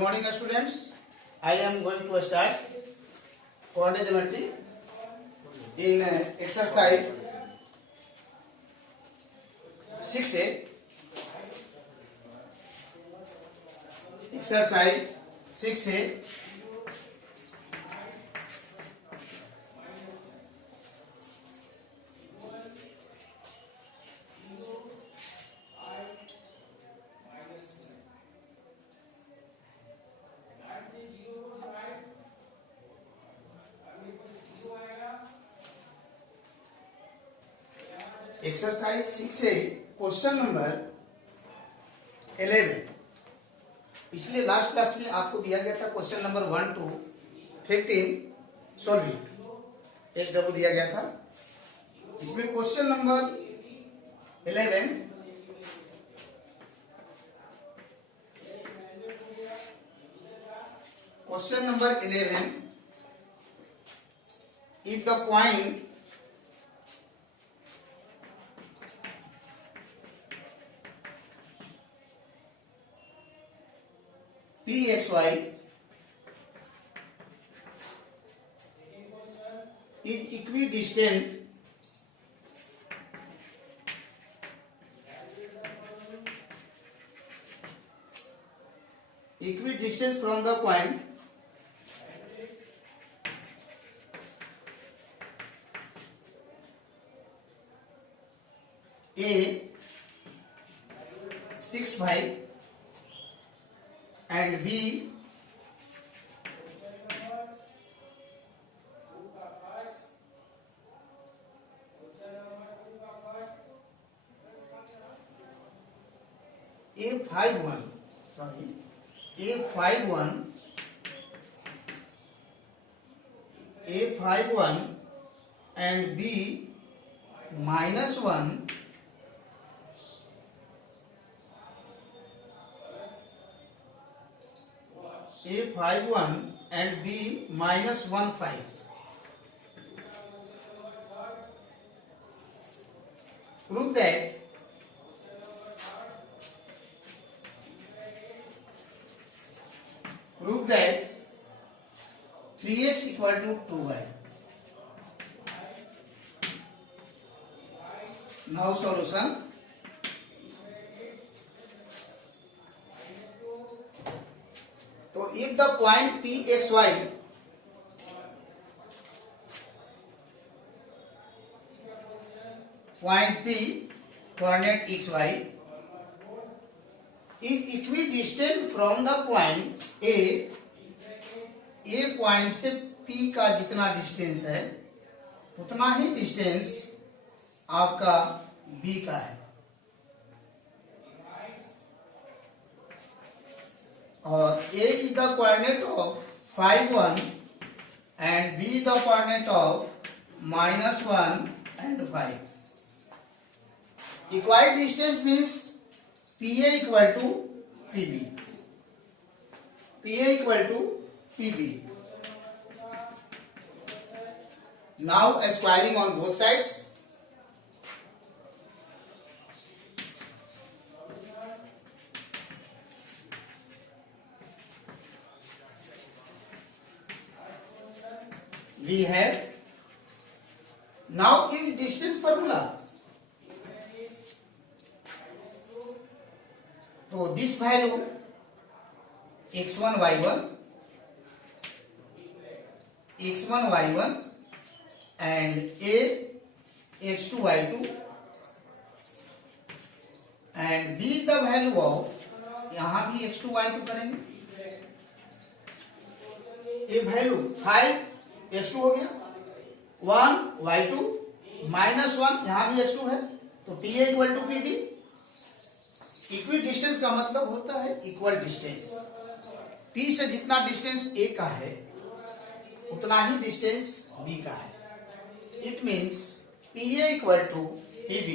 Good morning, students. I am going to start coordinate geometry in exercise 6A. Exercise 6A. Exercise 6A question number 11। पिछले last class में आपको दिया गया था question number 1 to 15 solve it, SW दिया गया था। इसमें question number 11 if the point PXY is equidistant from the point A 6, 5 and B 51 and B -1 A51 and B -15. Prove that prove that 3x equal to 2y. Now solution. So if the point PXY point P coordinate XY is equidistant from the point A point से P का जितना distance है उतना ही distance आपका B का है, और A is the coordinate of 5, 1 and B is the coordinate of -1 and 5. Equidistance means PA equal to PB. PA equal to PB. Now squaring on both sides. We have now in distance formula. So this value x1 y1 and A x2 y2 and B is the value of, यहाँ भी x2 y2 करेंगे, A value 5 x2 हो गया, 1 y2 -1 यहाँ भी x2 है, तो PA equal to PB। Equal distance का मतलब होता है इक्वल डिस्टेंस। P से जितना डिस्टेंस A का है उतना ही डिस्टेंस B का है। It means PA equal to PB.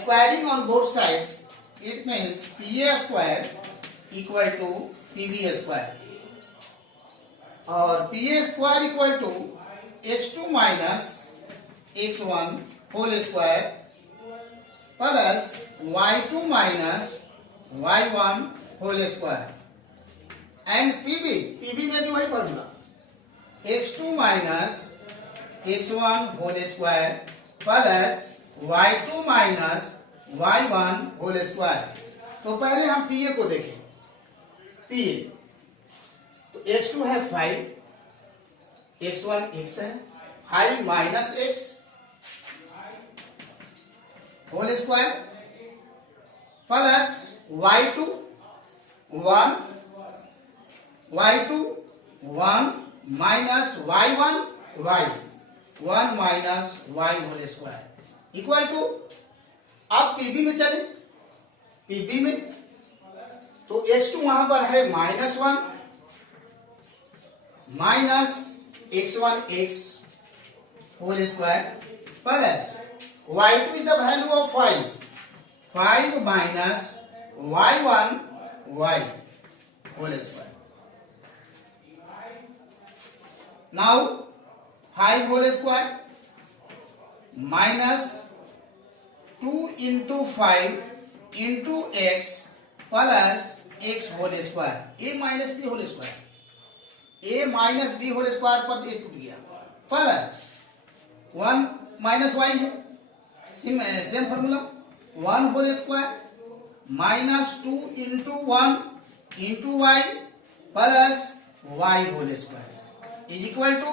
Squaring on both sides, it means PA square equal to PB square. और PA square equal to x2 minus x1 whole square plus y2 minus y1 whole square. And PB में भी वही formula, x2 minus x1 whole square plus y2 minus y1 whole square. तो पहले हम पीए को देखें। पीए तो x2 है 5, x1 x है, 5 minus x whole square plus y2 1 minus y1 y 1 minus y whole square equal to, अब पीबी में चले। पीबी में तो x2 वहां पर है -1 minus x1 x whole square plus y2 is the value of 5 minus y1 y whole square. Now 5 whole square minus 2 into 5 into x plus x whole square, a minus B whole square, a minus B whole square पर एक टूट गया, plus 1 minus y है, same formula, 1 whole square minus 2 into 1 into y plus y whole square is equal to,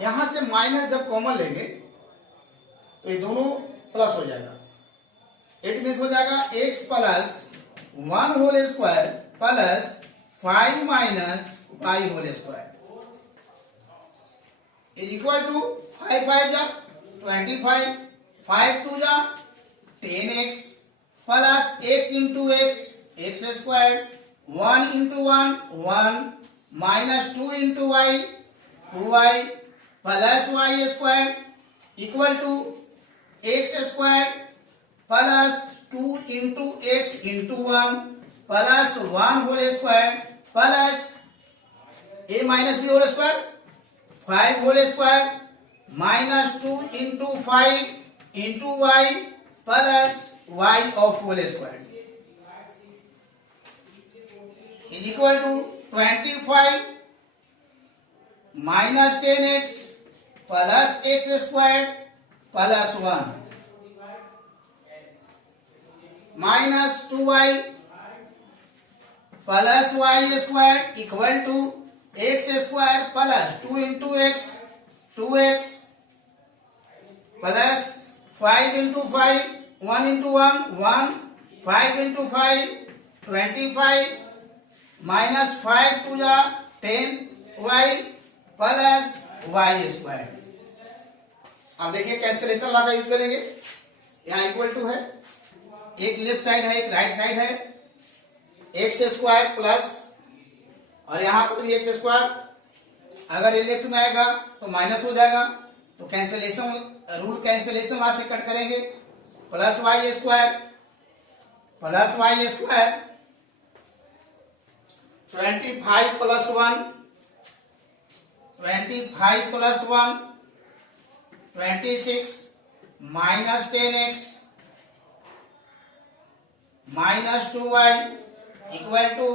यहां से minus जब common लेंगे तो ये दोनों प्लस हो जाएगा, इट मीन्स हो जाएगा x plus 1 whole square plus 5 minus y whole square is equal to 5 5 जा 25, 5 2 जा 10x plus x into x square, 1 into 1 minus 2 into y 2y plus y square equal to x square plus 2 into x into 1 plus 1 whole square plus a minus b whole square 5 whole square minus 2 into 5 into y plus y of whole square is equal to 25 minus 10x plus x square plus 1 minus 2y plus y square equal to x square plus 2 into x 2x plus 5 into 5 1 into 1 5 into 5 25 minus 5 two जा 10y plus y square. अब देखिए cancellation law का use करेंगे, यहाँ equal to है, एक left side है एक राइट साइड है, एक्स स्क्वायर प्लस और यहाँ पर भी एक्स स्क्वायर, अगर ये लेफ्ट में आएगा तो माइनस हो जाएगा, तो कैंसिलेशन रूल कैंसिलेशन लॉ से कट करेंगे, plus y square 25 plus 1 25 plus 1 26 minus 10x minus 2y equal to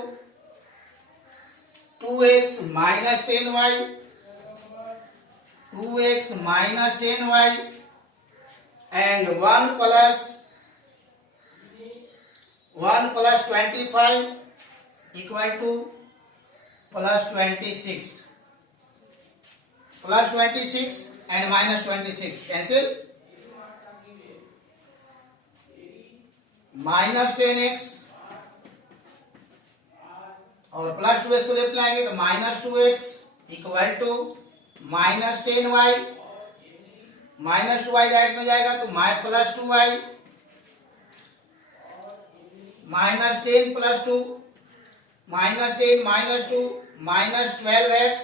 2x minus 10y 2x minus 10y and 1 plus 25 equal to plus 26 and minus 26 cancel, minus 10x और plus 2x को left लाएंगे तो minus 2x equal to minus 10y, minus 2y right में जाएगा तो plus 2y minus 10 plus 2 minus 10 minus 2 minus 12x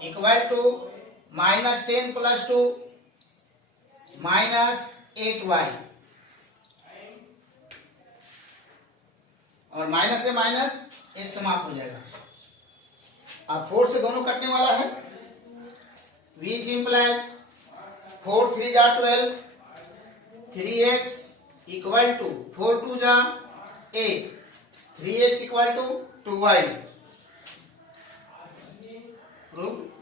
equal to minus 10 plus 2 minus 8y और minus से minus ये समाप्त हो जाएगा। अब 4 से दोनों कटने वाला है, विच इंप्लाइज 4 3 जा 12 3x इक्वल टू 4 2 जा 8 3x equal to 2y Proved.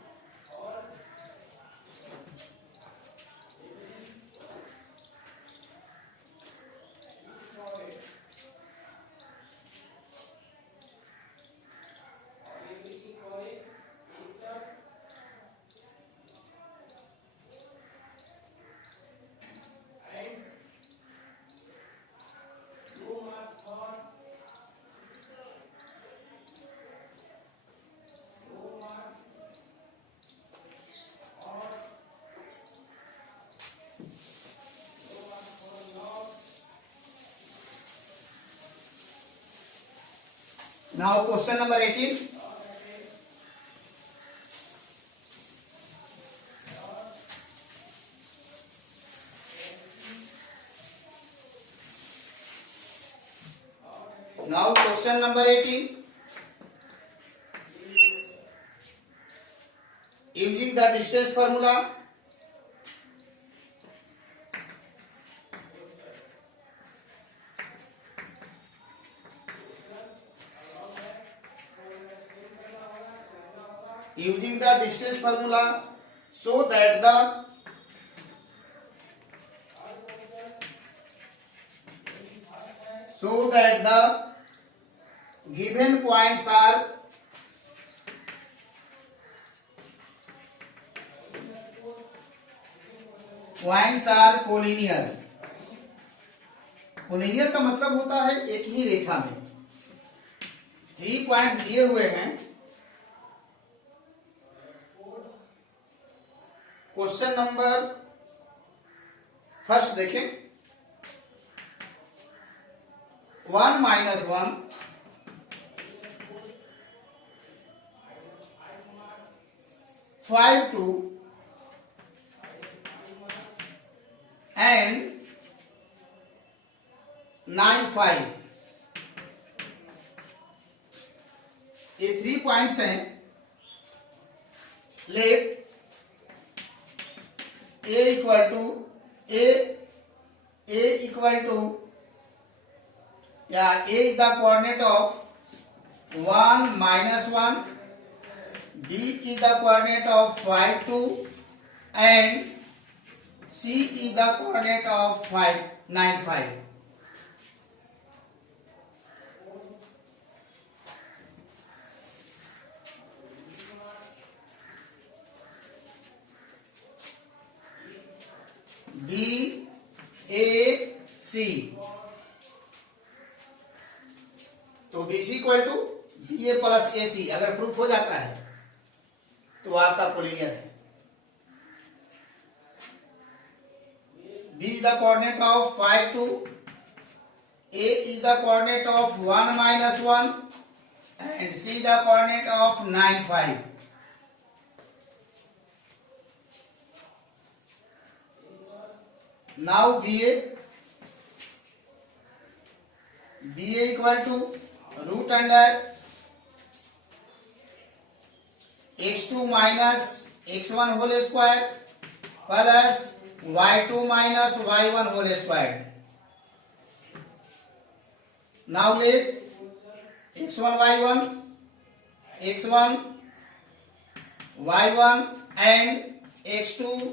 Now question number 18. Now question number 18. Using the distance formula, so that the given points are collinear. Collinear का मतलब होता है एक ही रेखा में 3 पॉइंट्स दिए हुए हैं. क्वेश्चन नंबर फर्स्ट देखें. 1 minus 1 5 2 and 9 5. ये 3 पॉइंट्स हैं. Let A equal to A equal to A is the coordinate of 1 minus 1, B is the coordinate of 5 2 and C is the coordinate of 5 9 5. B A C. तो BC equal to BA plus AC अगर proof हो जाता है तो आपका collinear है. B is the coordinate of 5 2, A is the coordinate of 1 minus 1 and C the coordinate of 9 5. Now BA equal to root under x2 minus x1 whole square plus y2 minus y1 whole square. Now let x1 y1 and x2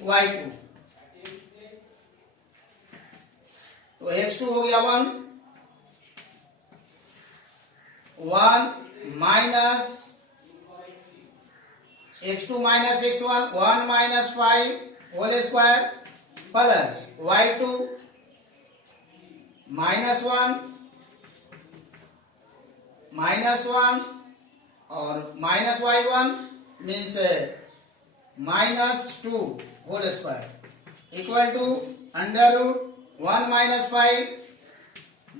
y2. तो x2 हो गया 1 minus x2 minus x1 1 minus 5 whole square plus y2 minus 1 और minus y1 means minus 2 whole square equal to under root 1 minus 5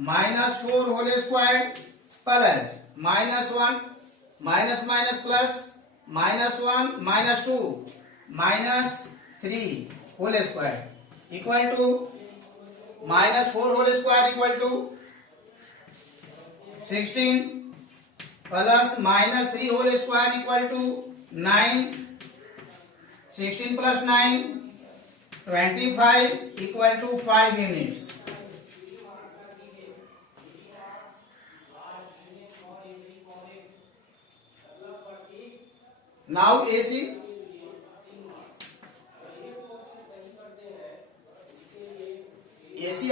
minus 4 whole square plus minus 1 minus minus plus minus 1 minus 2 minus 3 whole square equal to minus 4 whole square equal to 16 plus minus 3 whole square equal to 9. 16 plus 9 25 equal to 5 units. Now AC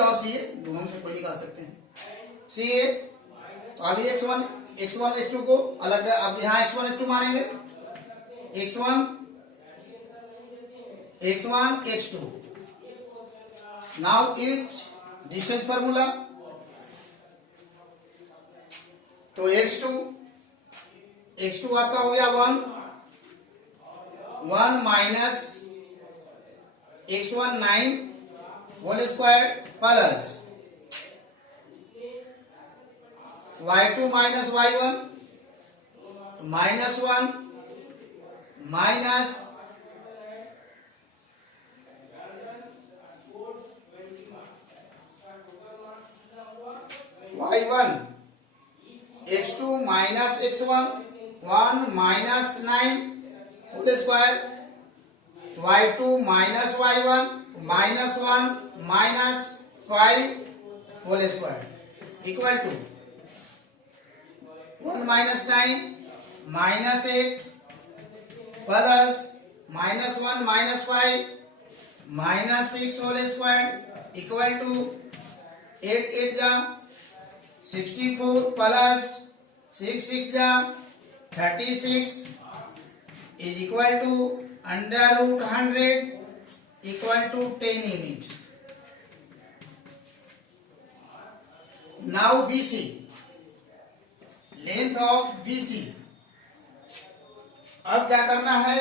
और CA दोनों से कोई निकाल सकते हैं। CA तो अभी x1 x2 को अलग है, अब यहाँ x1 x2 मानेंगे, x1 x2। Now etch distance formula, तो x2 आपका हो गया 1 minus x1 9 whole square plus y2 minus y1 -1 minus y1 x2 minus x1 1 minus 9 whole square y2 minus y1 minus 1 minus 5 whole square equal to 1 minus 9 minus 8 plus minus 1 minus 5 minus 6 whole square equal to 8 8 जा 64 plus 6 6 जा 36 is equal to under root 100 equal to 10 units. Now BC, length of BC, अब क्या करना है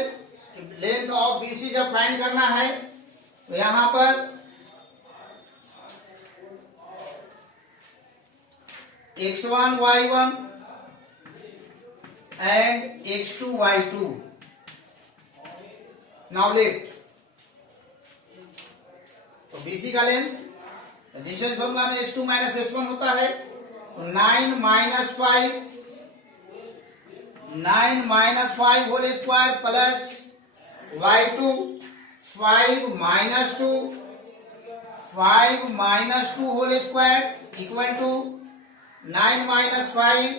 कि length of BC जब find करना है तो यहां पर x1 y1 and x2 y2 now let, तो BC का लेंथ डिस्टेंस फॉर्मूला में x2 माइनस x1 होता है, तो 9 minus 5 whole square plus y2 5 minus 2 whole square equal to 9 minus 5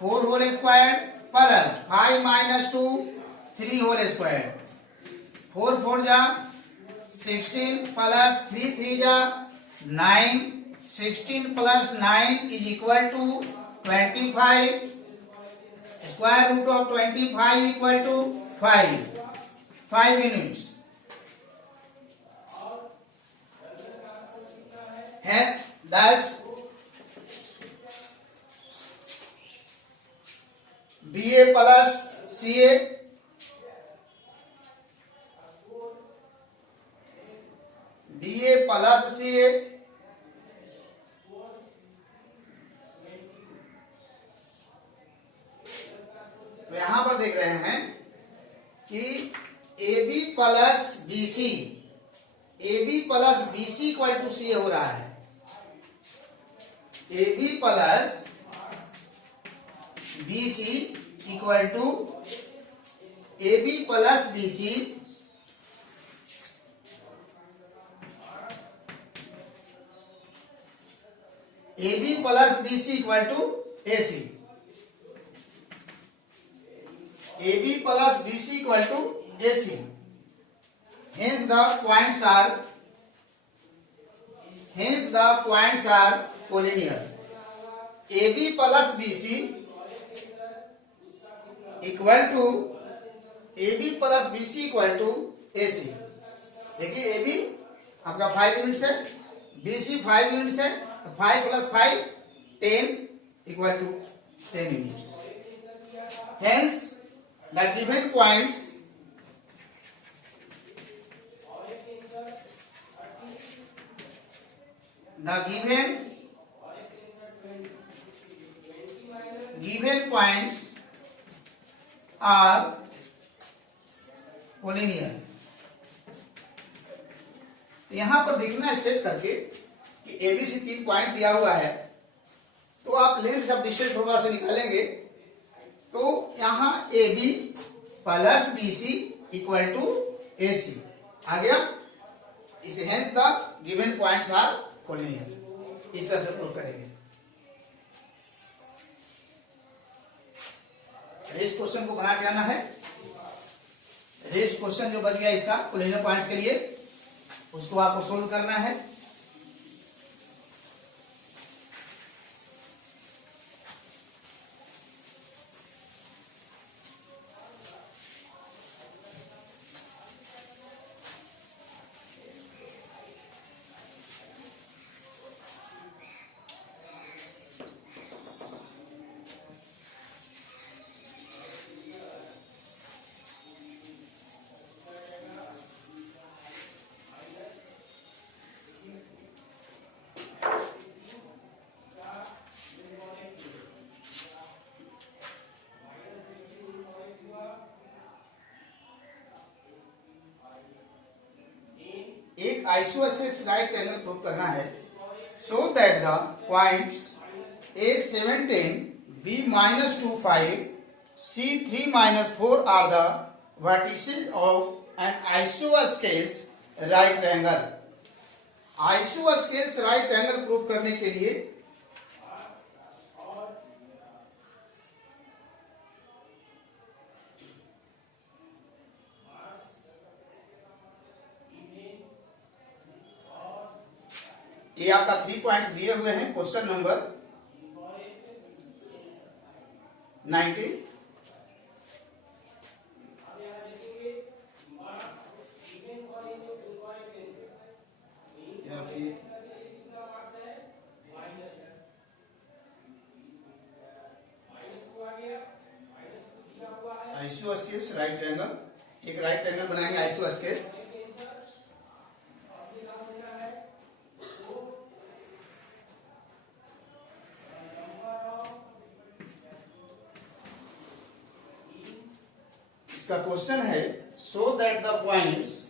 4 whole square plus 5 minus 2 3 whole square 4 4 जा 16 plus 3 3 जा 9 16 plus 9 is equal to 25 square root of 25 equal to 5 units है। 10 BA plus CA plus CA तो यहां पर देख रहे हैं कि AB plus BC equal to CA हो रहा है। AB plus BC equal to AB plus BC AB plus BC equal to AC, AB plus BC equal to AC, hence the points are collinear। AB plus BC equal to AC। देखिए AB आपका 5 units है, BC 5 units है, 5 plus 5 10 equal to 10 units. Hence the given points are collinear। यहां पर देखना है set करके कि ABC 3 पॉइंट दिया हुआ है, तो आप लेंथ जब डिस्टेंस फॉर्मूला से निकालेंगे तो यहां AB plus BC equal to AC आ गया। इसे hence the given points are collinear, इस तरह से प्रूव करेंगे। इस क्वेश्चन को बना के आना है। रेस्ट क्वेश्चन जो बच गया इसका कोलिजन पॉइंट्स के लिए, उसको आपको सोल्व करना है। एक आइसोसेलेस राइट एंगल प्रूव करना है। So that the points A17, B-25, C3-4 are the vertices of an isosceles right triangle। Isosceles right angle prove करने के लिए ये आपका 3 पॉइंट्स दिए हुए हैं question number 19। Isosceles right triangle, एक राइट ट्रायंगल बनाएंगे आइसोसेलेस। इसका क्वेश्चन है so that the points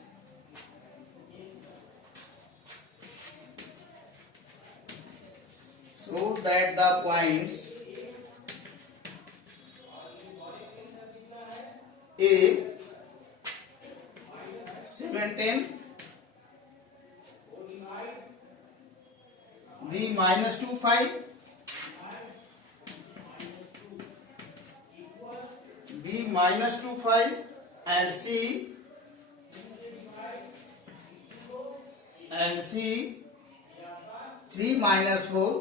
A17, B-25, B-25 and C3-4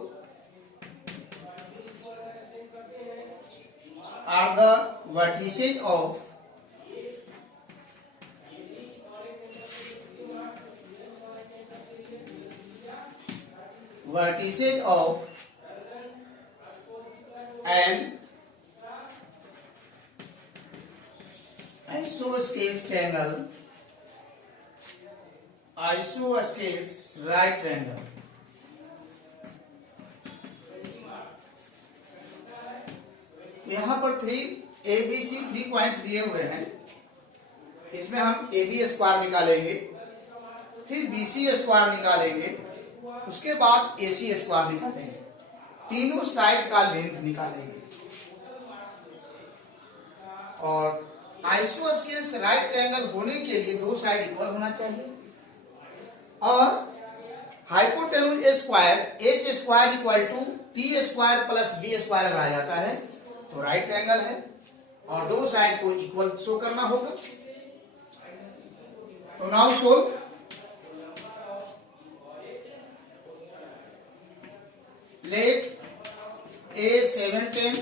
are the vertices of an isosceles right triangle। यहां पर 3 पॉइंट्स दिए हुए हैं। इसमें हम AB स्क्वायर निकालेंगे, फिर BC स्क्वायर निकालेंगे, उसके बाद AC स्क्वायर निकालेंगे, तीनों साइड का लेंथ निकालेंगे। और आइसोसेलेस राइट ट्रायंगल होने के लिए दो साइड इक्वल होना चाहिए और hypotenuse square H square equal to T square plus B square लगाया जाता है तो राइट ट्रायंगल है और दो साइड को इक्वल शो करना होगा। तो now solve. Let A17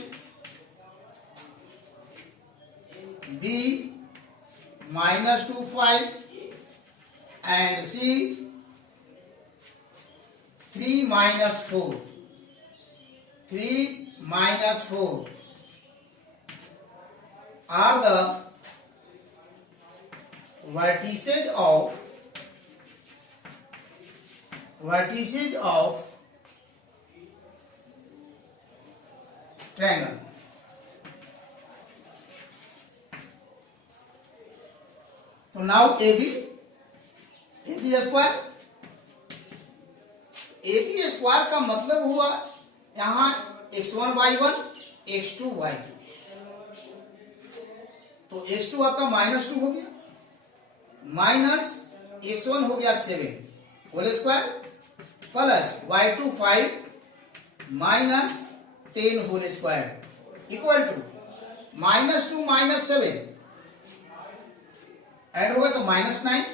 B-25 and C3-4 are the vertices of triangle। तो नाउ AB स्क्वायर का मतलब हुआ यहां x1 y1 x2 y2, तो x2 आपका -2 हो गया, माइनस x1 हो गया 7 whole square plus y2 5 minus 10 whole square equal to -2 - 7 add होगा तो -9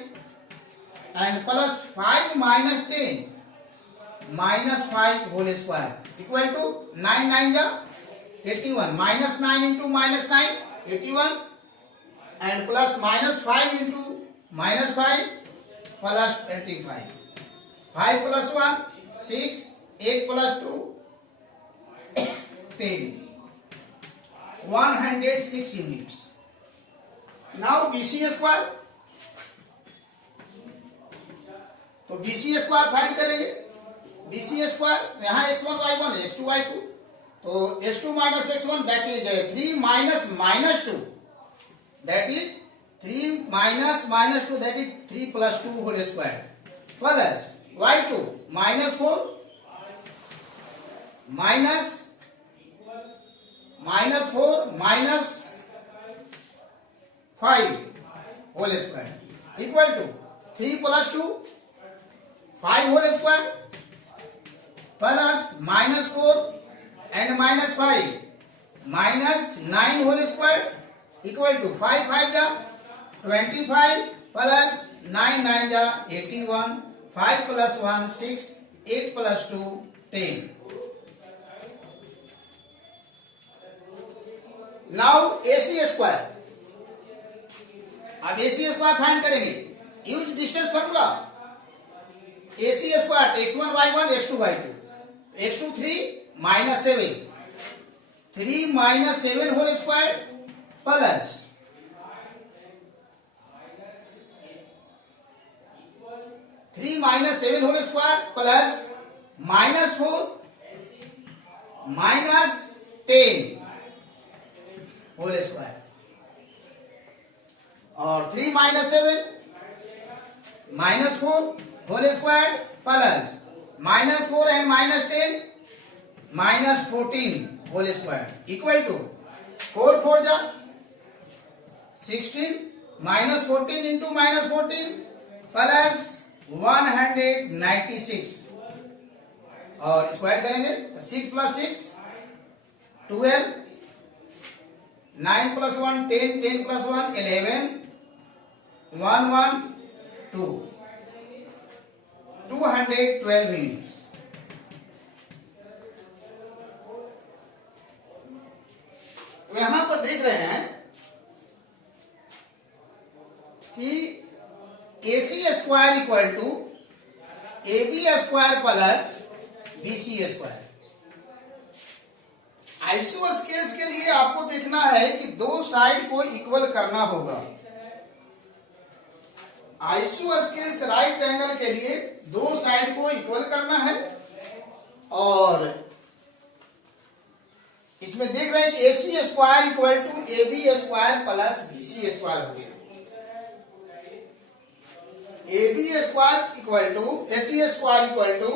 and plus 5 minus 10 -5 whole square equal to 9 9 जा 81 -9 into -9 81 and plus -5 into -5 plus 25 5 plus 1 6 8 plus 2 10 106 units. Now BC square, तो BC square find करेंगे. BC square यहाँ x1 y1 है, x2 y2, तो x2 minus x1 that is 3 minus -2 that is 3 minus -2 that is 3 plus 2 whole square plus y2 -4 -4 minus 5 whole square equal to 3 plus 2 5 whole square plus -4 and -5 -9 whole square equal to 5 5 जा 25 plus 9 9 जा 81 5 plus 1 6 8 plus 2 10. Now AC square, अब AC square find करेंगे. Use distance formula. AC square x1 y1 x2 y2, x2 3 minus 7 3 minus 7 whole square plus 3 minus 7 whole square plus -4 minus 10 whole square और 3 minus 7 -4 whole square plus -4 and -10 -14 whole square equal to 4 4 जा 16 -14 into -14 plus 196 और square करेंगे 6 plus 6 12 9 plus 1 10 10 plus 1 11 1 1 2 212 minutes. यहां पर देख रहे हैं कि AC square equal to AB square plus BC square. Isosceles के लिए आपको देखना है कि दो साइड को इक्वल करना होगा. आइसोस्केल्स राइट एंगल के लिए दो साइड को इक्वल करना है और इसमें देख रहे हैं कि AC square equal to AB square plus BC square हो गया. AB square equal to AC square equal to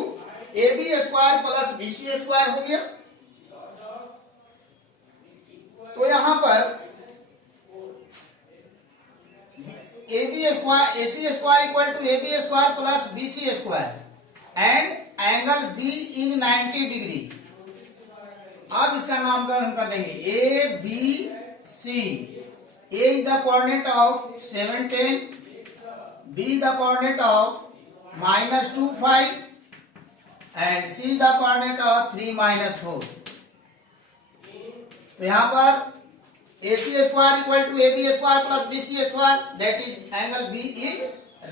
AB square plus BC square हो गया. तो यहां पर AC square equal to AB square plus BC square and angle B is 90 degree. अब इसका नामकरण हम कर देंगे ABC. A is the coordinate of 7 10, B the coordinate of -2 5 and C the coordinate of 3 -4. तो यहां पर AC square equal to AB square plus BC square that is angle B is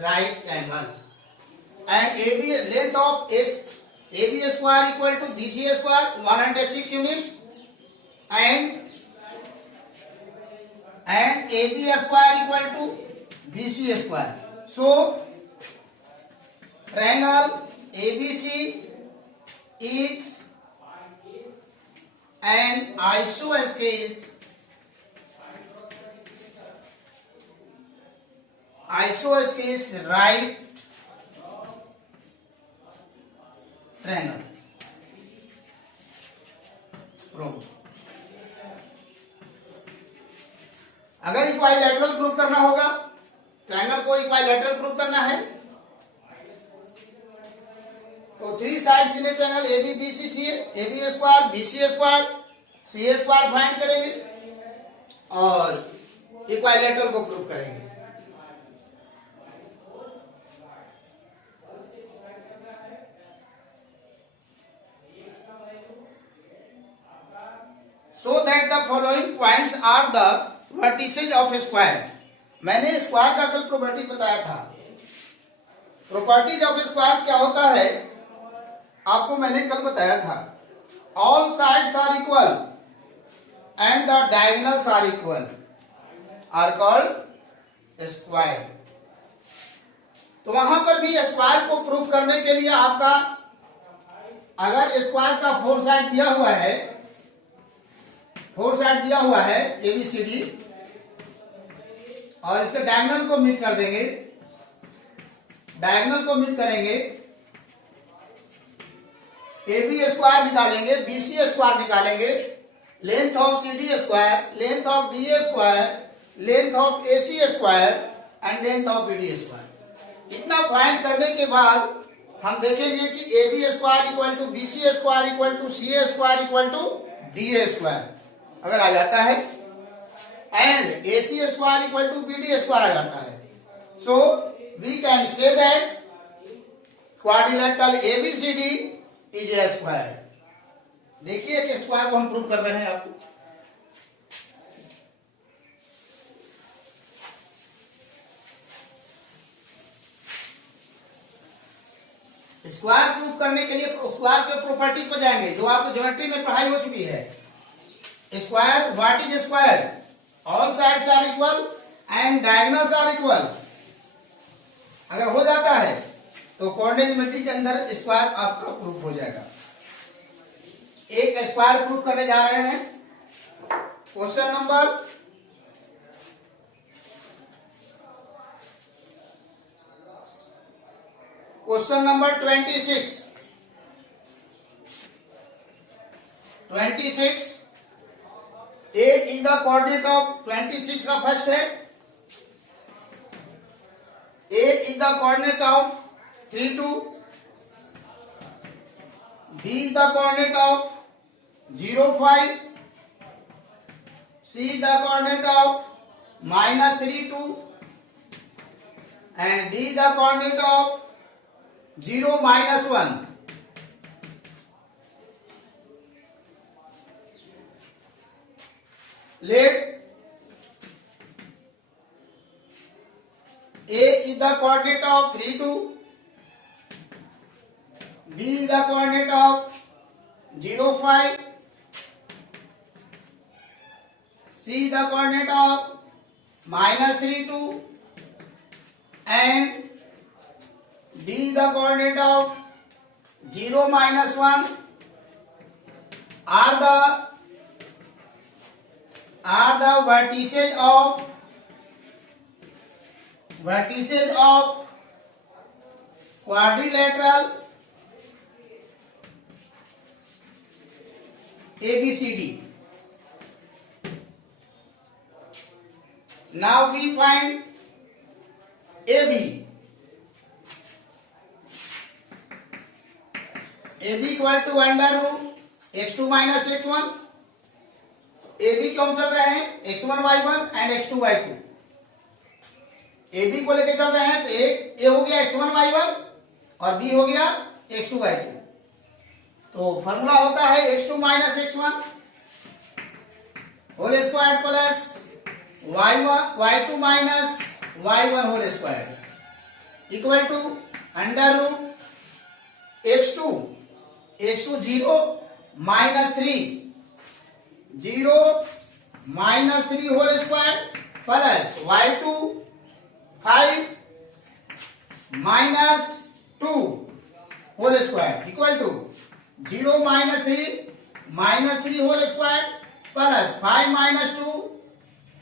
right angle and AB length of AB square equal to BC square 106 units and AB square equal to BC square. So, triangle ABC is an isosceles right triangle. Prove. अगर इक्वाइलैटरल prove करना होगा, triangle को इक्वाइलैटरल prove करना है तो 3 side in a triangle AB BC CA, AB square BC square CA square find करेंगे और equilateral को प्रूव करेंगे. Following points are the vertices of square. मैंने स्क्वायर का कल प्रॉपर्टी बताया था। प्रॉपर्टीज ऑफ स्क्वायर क्या होता है आपको मैंने कल बताया था। All sides are equal and the diagonals are equal are called square. तो वहां पर भी स्क्वायर को प्रूव करने के लिए आपका अगर स्क्वायर का फोर साइड दिया हुआ है, फोर साइड दिया हुआ है ABCD, और इसके डायगोनल को मीट कर देंगे, डायगोनल को मीट करेंगे, AB स्क्वायर निकालेंगे, BC स्क्वायर निकालेंगे, length of CD square, length of DA square, length of AC square and length of BD square. इतना फाइंड करने के बाद हम देखेंगे कि AB square equal to BC square equal to CA square equal to DA square अगर आ जाता है, and AC square equal to BD square आ जाता है, so we can say that quadrilateral ABCD is a square. देखिए कि square को हम प्रूव कर रहे हैं आपको। स्क्वायर प्रूव करने के लिए स्क्वायर के प्रॉपर्टी पर जाएंगे जो आपको ज्योमेट्री में पढ़ाई हो चुकी है। Square, what is square? All sides are equal and diagonals are equal. अगर हो जाता है तो कोऑर्डिनेट ज्योमेट्री के अंदर स्क्वायर आपका प्रूफ हो जाएगा। एक स्क्वायर प्रूफ करने जा रहे हैं। Question number Question number 26. 26. A is the coordinate of 26 का फर्स्ट है। A is the coordinate of 3 2. B is the coordinate of 0 5. C is the coordinate of -3 2. And D is the coordinate of 0 -1. Let A is the coordinate of 3 2, B is the coordinate of 0 5, C is the coordinate of -3 2, and D is the coordinate of 0 -1 are the vertices of quadrilateral ABCD. Now we find AB. AB equal to under root x2 minus x1। AB क्यों चल रहे हैं? x1 y1 and x2 y2। AB को लेके चल रहे हैं तो A हो गया x1 y1 और B हो गया x2 y2। तो फॉर्मूला होता है x2 minus x1 whole square plus y2 minus y1 whole square equal to under root x2 0 -3 0 -3 whole square plus y2 5 -2 whole square equal to 0 -3 whole square plus 5 -2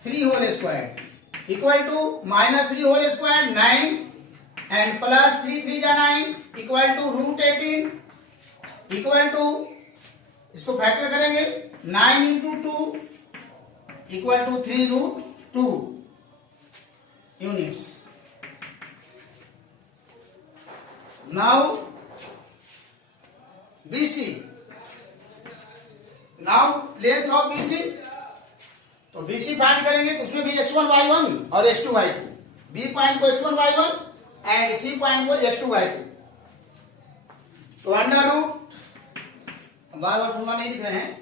3 whole square equal to -3 whole square 9 and plus 3 3 जा 9 equal to √18 equal to इसको factor करेंगे 9 into 2 equal to 3√2 units. Now BC, now length of BC, तो BC find करेंगे तो उसमें भी x1 y1 और x2 y2। B point को x1 y1 and C point को x2 y2। तो अंडर रूट बार बार फॉर्मूला नहीं लिख रहे हैं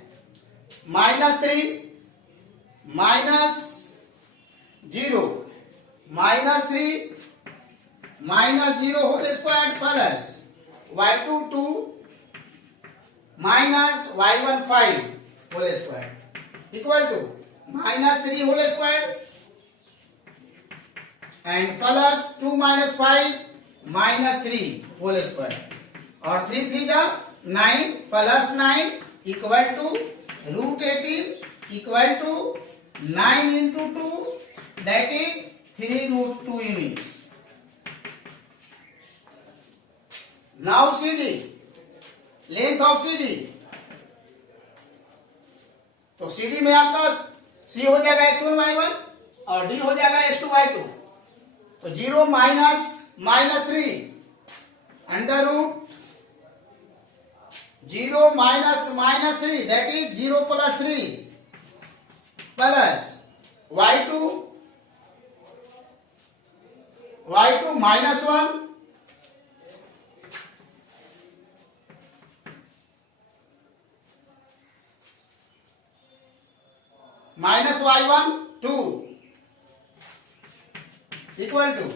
-3 minus 0 minus 3 minus 0 whole square plus y2 2 minus y1 5 whole square equal to minus 3 whole square and plus 2 minus 5 minus 3 whole square और 3 3 जा 9 plus 9 equal to root 18 equal to 9 into 2 that is 3 root 2 units. Now CD length of CD तो CD में आपका C हो जाएगा x1 y1 और D हो जाएगा x2 y2 तो 0 minus minus 3 under root 0 minus minus 3 that is 0 plus 3 plus y2 minus 1 minus y1 2 equal to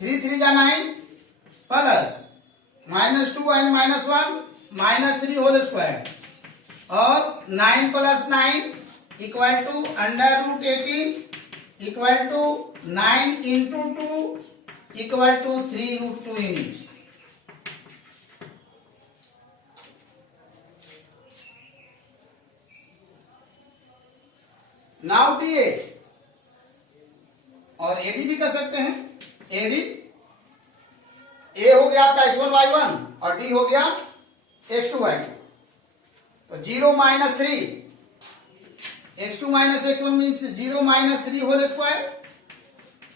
3 3 जा 9 plus minus 2 and minus 1 minus 3 whole square और 9 plus 9 equal to under root 18 equal to 9 into 2 equal to 3 root 2 units. Now D और AD भी कर सकते हैं. AD ए हो गया आपका x1 y1 और डी हो गया x2 y2. तो 0 minus 3 x2 minus x1 means 0 minus 3 whole square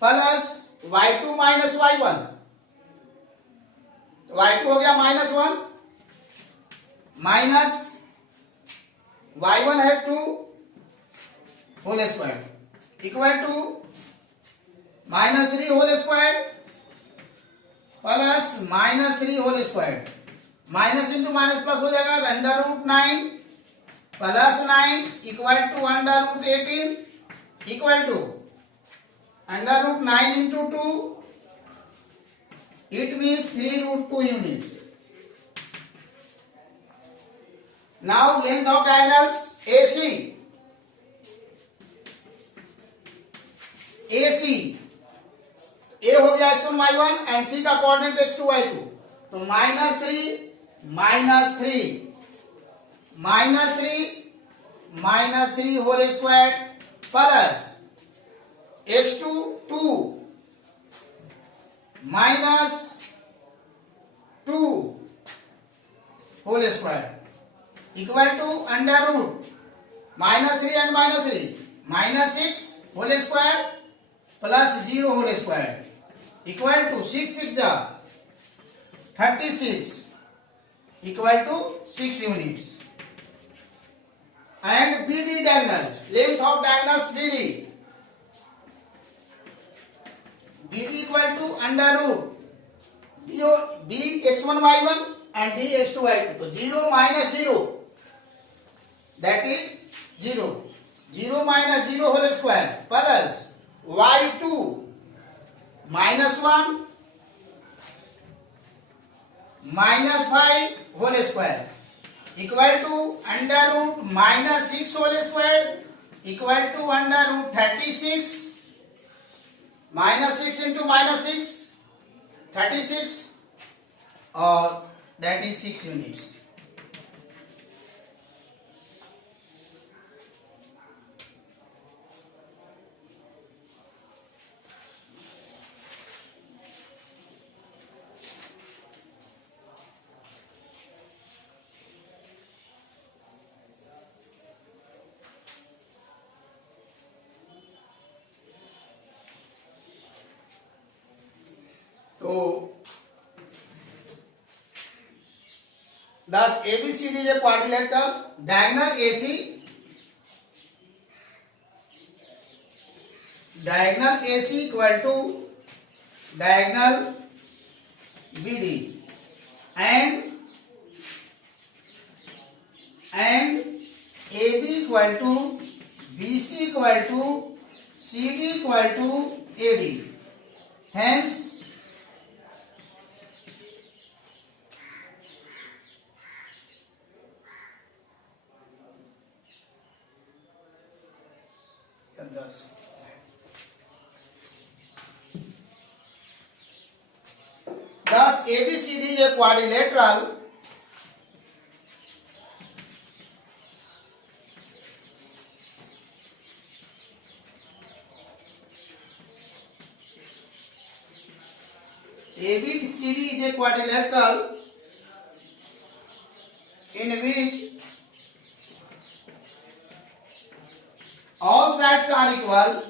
plus y2 minus y1 y2 हो गया माइनस 1 माइनस y1 है 2 whole square equal to minus 3 whole square plus minus 3 whole square minus into minus plus हो जाएगा under root 9 plus 9 equal to under root 18 equal to under root 9 into 2 it means 3 root 2 units. Now length of diagonals AC A हो गया x1 y1 and सी का coordinate x2 y2 तो minus 3 minus 3 whole square plus x2 2 minus 2 whole square equal to under root minus 3 and minus 3 minus 6 whole square plus 0 whole square equal to 6 6 जा 36 equal to 6 units. And BD diagonals length of diagonals BD equal to under root B x1 y1 and D x2 y2 तो 0 minus 0 that is 0 minus 0 whole square plus y2 minus 1 minus 5 whole square equal to under root minus 6 whole square equal to under root 36 minus 6 into minus 6 36 और that is 6 units. तो thus ABCD is a quadrilateral. Diagonal AC equal to diagonal BD and AB equal to BC equal to CD equal to AD. Hence, thus ABCD is a quadrilateral ABCD is a quadrilateral in which all sides are equal.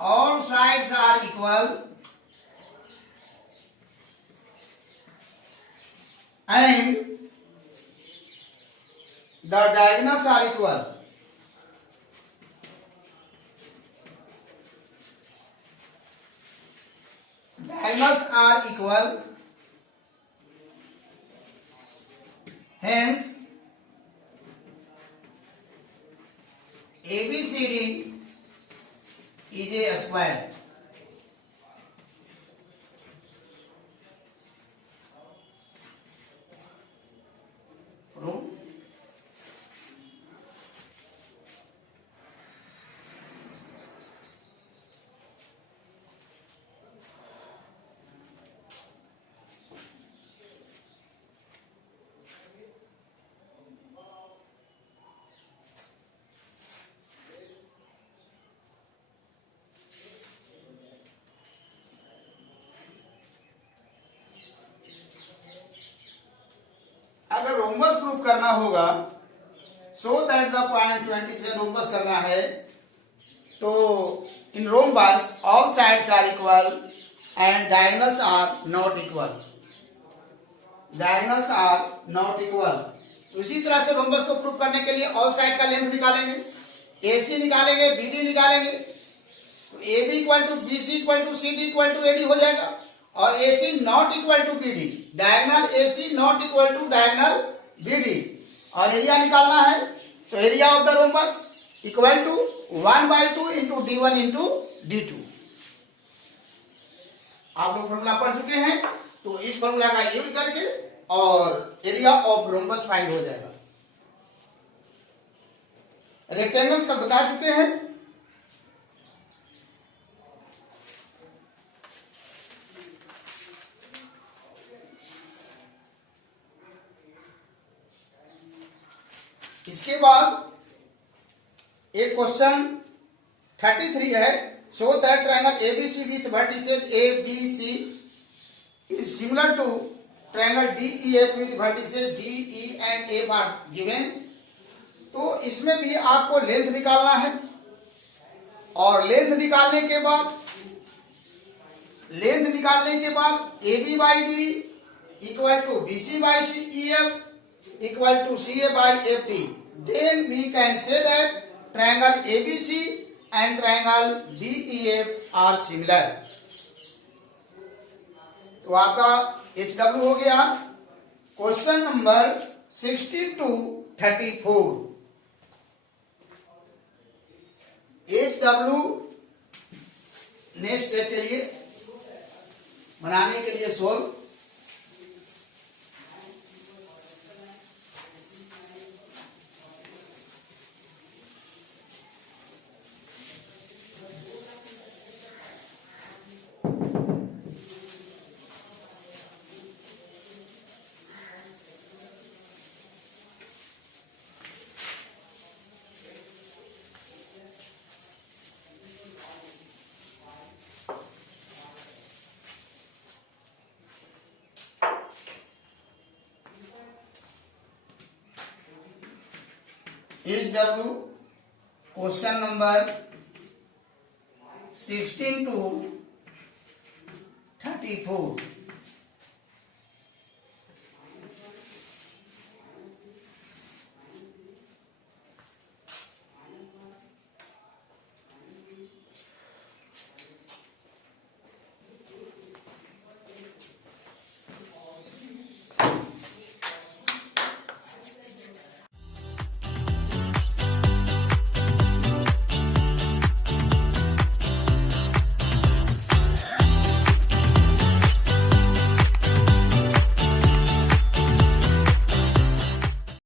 All sides are equal and the diagonals are equal. Diagonals are equal. Hence, ABCD is a square. Prove. अगर rhombus proof करना होगा, so that the point 20 से rhombus करना है, तो in rhombus all sides are equal and diagonals are not equal. Diagonals are not equal. उसी तरह से रोम्बस को प्रूफ करने के लिए ऑल साइड का लेंथ निकालेंगे, AC निकालेंगे, BD निकालेंगे, तो AB equal to BC equal to CD equal to AD हो जाएगा. और AC not equal to BD, diagonal AC not equal to diagonal BD. और एरिया निकालना है, तो area of the rhombus equal to 1/2 into D1 into D2. आप लोग formula पढ़ चुके हैं, तो इस फॉर्मूला का यूज करके और एरिया ऑफ रोम्बस फाइंड हो जाएगा. रेक्टेंगल का बता चुके हैं. इसके बाद एक क्वेश्चन 33 है. So that triangle ABC with vertices ABC is similar to triangle DEF with vertices DE and F are given. तो इसमें भी आपको लेंथ निकालना है, और लेंथ निकालने के बाद AB by D equal to BC by EF equal to CA by FD. Then we can say that triangle ABC and triangle DEF are similar. तो आपका HW हो गया. Question number 16 to 34. HW next step के लिए बनाने के लिए solve. HW question number 16 to 34.